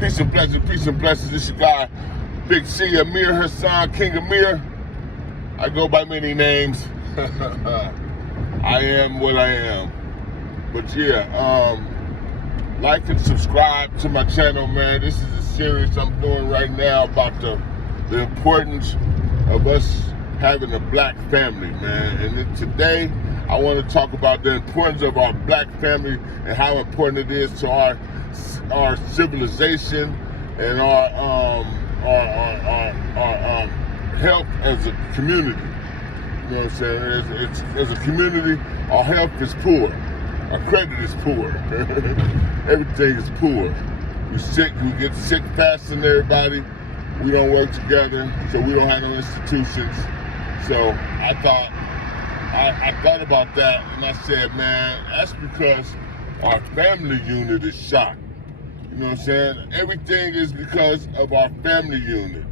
Peace and blessings. This your guy, Big C, Amir Hassan, King Amir. I go by many names. I am what I am. But yeah, like and subscribe to my channel, man. This is a series I'm doing right now about the importance of us having a black family, man. And today, I want to talk about the importance of our black family and how important it is to our civilization and our health as a community. You know what I'm saying? As a community, our health is poor. Our credit is poor. Everything is poor. We get sick faster than everybody. We don't work together, so we don't have no institutions. So I thought about that, and I said, man, that's because our family unit is shot. You know what I'm saying? Everything is because of our family unit.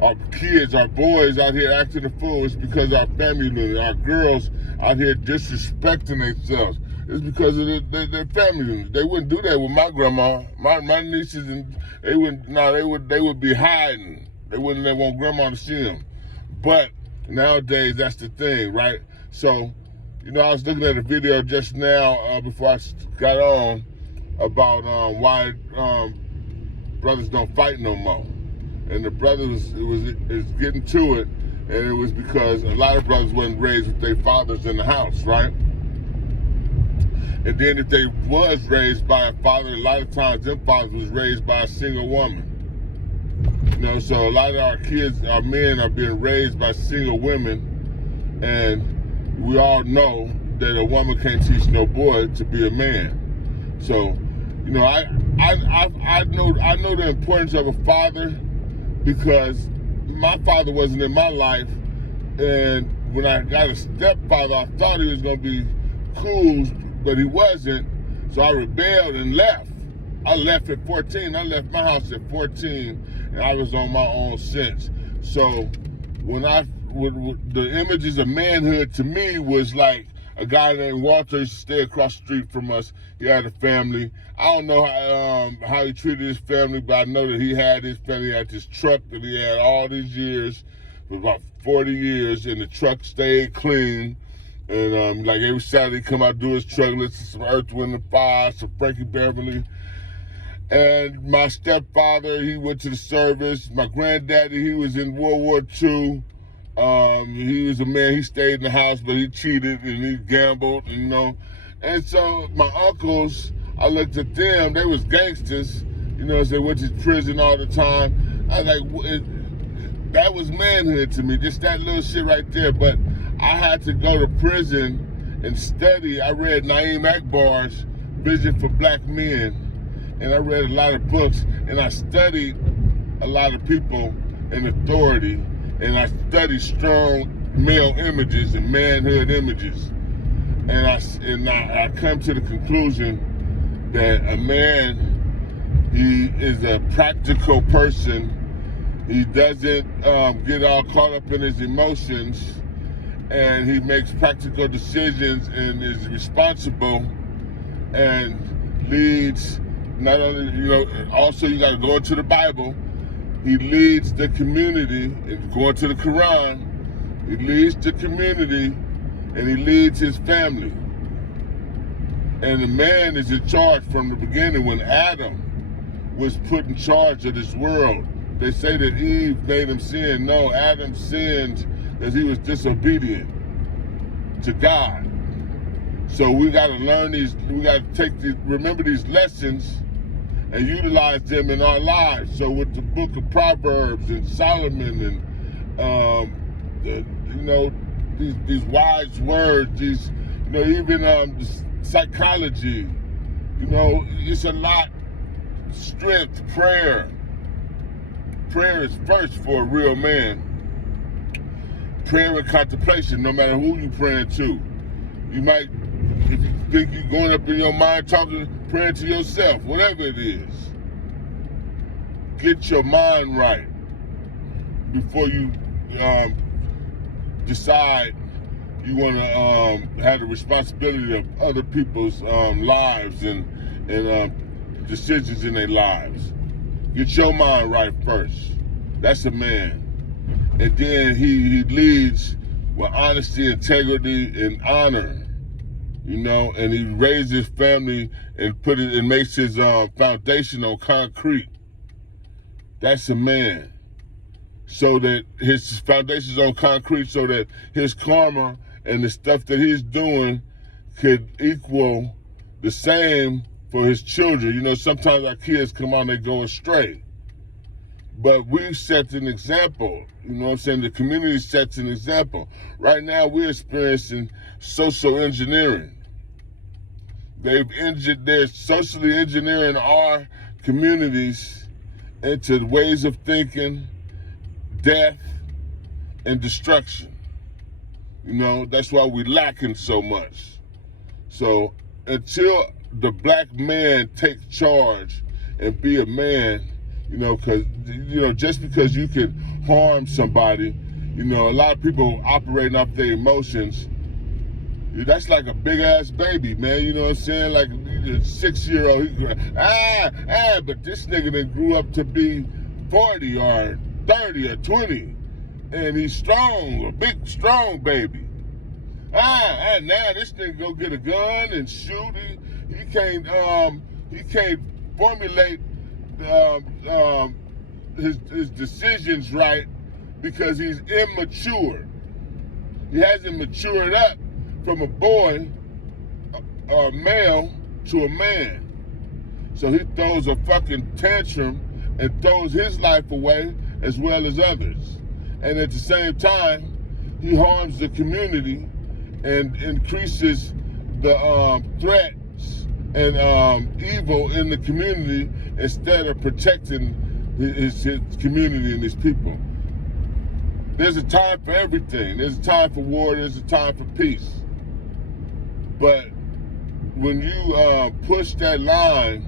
Our kids, our boys out here acting a fool, it's because of our family unit. Our girls out here disrespecting themselves, it's because of their family unit. They wouldn't do that with my grandma. My nieces, and they would be hiding. They wouldn't want grandma to see them. But nowadays, that's the thing, right? So, you know, I was looking at a video just now before I got on about why brothers don't fight no more. And the brothers is getting to it, and it was because a lot of brothers wasn't raised with their fathers in the house, right? And then if they was raised by a father, a lot of times them fathers was raised by a single woman. You know, so a lot of our kids, our men, are being raised by single women, and we all know that a woman can't teach no boy to be a man. So, you know, I know the importance of a father, because my father wasn't in my life, and when I got a stepfather, I thought he was gonna be cool, but he wasn't. So I rebelled and left. I left at 14. I left my house at 14, and I was on my own since. So when the images of manhood to me was like a guy named Walter used to stay across the street from us. He had a family. I don't know how he treated his family, but I know that he had his family. He had this truck that he had all these years, for about 40 years, and the truck stayed clean. And like every Saturday, he'd come out, do his truck, listen to some Earth, Wind & Fire, some Frankie Beverly. And my stepfather, he went to the service. My granddaddy, he was in World War II. He was a man, he stayed in the house, but he cheated and he gambled, you know. And so my uncles, I looked at them, they was gangsters, you know, they went to prison all the time. I was like, that was manhood to me, just that little shit right there. But I had to go to prison and study. I read Naeem Akbar's Vision for Black Men, and I read a lot of books, and I studied a lot of people in authority, and I studied strong male images and manhood images. And I come to the conclusion that a man, he is a practical person. He doesn't get all caught up in his emotions, and he makes practical decisions and is responsible and leads. Not only, you know, also you got to go into the Bible. He leads the community, going to the Quran. He leads the community, and he leads his family. And the man is in charge from the beginning. When Adam was put in charge of this world, they say that Eve made him sin. No, Adam sinned because he was disobedient to God. So we got to learn these, we got to remember these lessons and utilize them in our lives. So with the book of Proverbs and Solomon and you know, these wise words, these, you know, even psychology, you know, it's a lot. Strength, prayer. Prayer is first for a real man. Prayer and contemplation, no matter who you praying to. You might, if you think you're going up in your mind, praying to yourself, whatever it is. Get your mind right before you decide you want to have the responsibility of other people's lives and decisions in their lives. Get your mind right first. That's a man. And then he leads with honesty, integrity, and honor. You know, and he raised his family and makes his foundation on concrete. That's a man. So that his foundation's on concrete, so that his karma and the stuff that he's doing could equal the same for his children. You know, sometimes our kids come out and they go astray. But we set an example. You know what I'm saying? The community sets an example. Right now we're experiencing social engineering. They're socially engineering our communities into ways of thinking, death, and destruction. You know, that's why we're lacking so much. So until the black man takes charge and be a man, you know, because, you know, just because you can harm somebody, you know, a lot of people operating off their emotions. That's like a big ass baby, man. You know what I'm saying? Like a 6-year-old, but this nigga done grew up to be 40 or 30 or 20, and he's strong, a big strong baby. Now this nigga go get a gun and shoot. He can't formulate his decisions right because he's immature. He hasn't matured up from a boy, a male, to a man. So he throws a fucking tantrum and throws his life away as well as others. And at the same time, he harms the community and increases the threats and evil in the community instead of protecting his community and his people. There's a time for everything. There's a time for war, there's a time for peace. But when you push that line,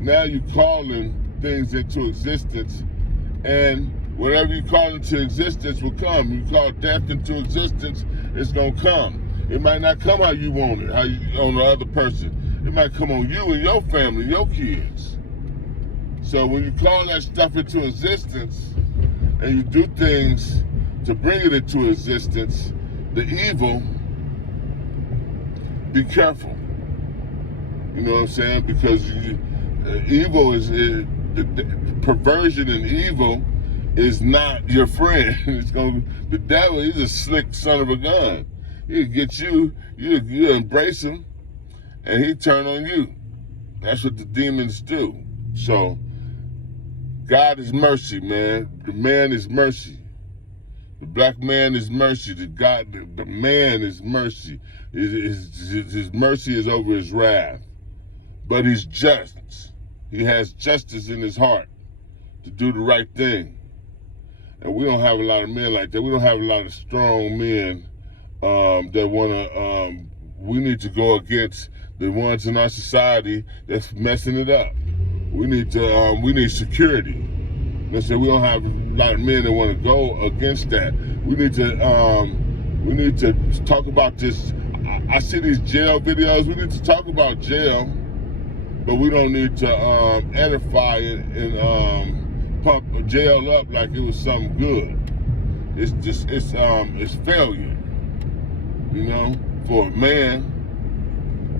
now you're calling things into existence, and whatever you call into existence will come. You call death into existence, it's gonna come. It might not come how you want it, on the other person. It might come on you and your family, your kids. So when you call that stuff into existence, and you do things to bring it into existence, the evil, be careful. You know what I'm saying? Because evil the perversion and evil is not your friend. The devil, he's a slick son of a gun. He'll get you embrace him, and he'll turn on you. That's what the demons do. So, God is mercy, man. The man is mercy. The black man is mercy. The man is mercy. His mercy is over his wrath. But he's just. He has justice in his heart to do the right thing. And we don't have a lot of men like that. We don't have a lot of strong men that want to, we need to go against the ones in our society that's messing it up. We need security. Let's say we don't have a lot of men that want to go against that. We need to talk about this. I see these jail videos. We need to talk about jail, but we don't need to edify it and pump jail up like it was something good. It's failure, you know, for a man.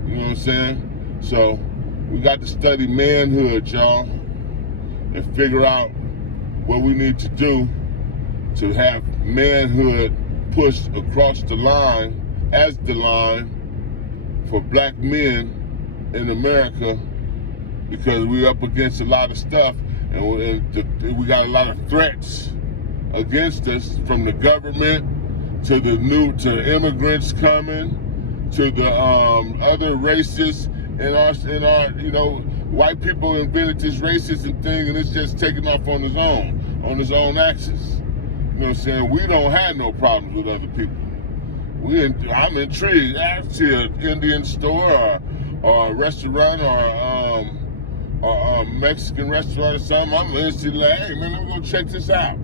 You know what I'm saying? So we got to study manhood, y'all, and figure out what we need to do to have manhood pushed across the line as the line for black men in America, because we're up against a lot of stuff, and we got a lot of threats against us, from the government to to immigrants coming, to the other races in our you know, white people invented this racism thing, and it's just taking off on its own axis. You know what I'm saying? We don't have no problems with other people. I'm intrigued. I see an Indian store or a restaurant or a Mexican restaurant or something, I'm instantly like, hey man, let me go check this out.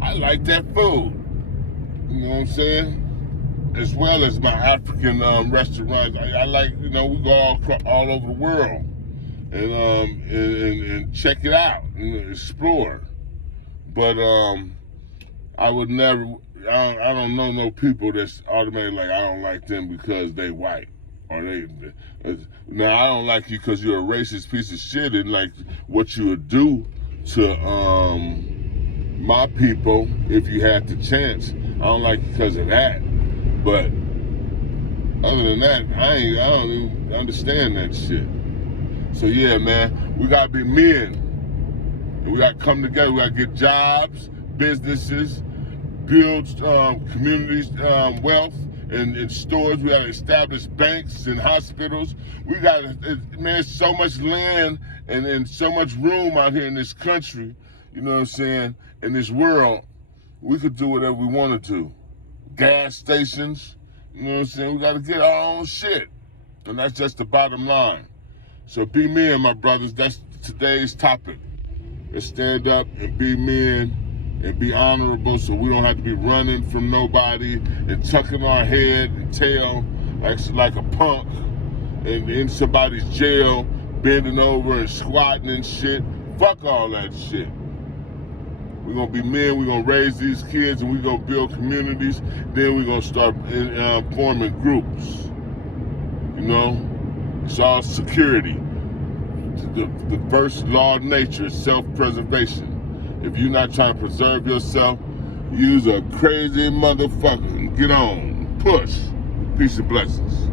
I like that food. You know what I'm saying? As well as my African restaurants. I like, you know, we go all over the world. and check it out and explore. But I would never. I don't know no people that's automatically like I don't like them because they white or they. Now I don't like you because you're a racist piece of shit and like what you would do to my people if you had the chance. I don't like you because of that. But other than that, I don't even understand that shit. So yeah, man, we gotta be men. And we gotta come together. We gotta get jobs, businesses, build communities, wealth, and stores. We gotta establish banks and hospitals. We gotta, man, so much land and so much room out here in this country. You know what I'm saying? In this world, we could do whatever we want to do. Gas stations. You know what I'm saying? We gotta get our own shit, and that's just the bottom line. So be men, my brothers. That's today's topic. Let's stand up and be men and be honorable so we don't have to be running from nobody and tucking our head and tail like a punk and in somebody's jail, bending over and squatting and shit. Fuck all that shit. We're going to be men, we're going to raise these kids, and we're going to build communities. Then we're going to start forming groups. You know? It's all security. The first law of nature is self-preservation. If you're not trying to preserve yourself, use a crazy motherfucker and get on. Push. Peace and blessings.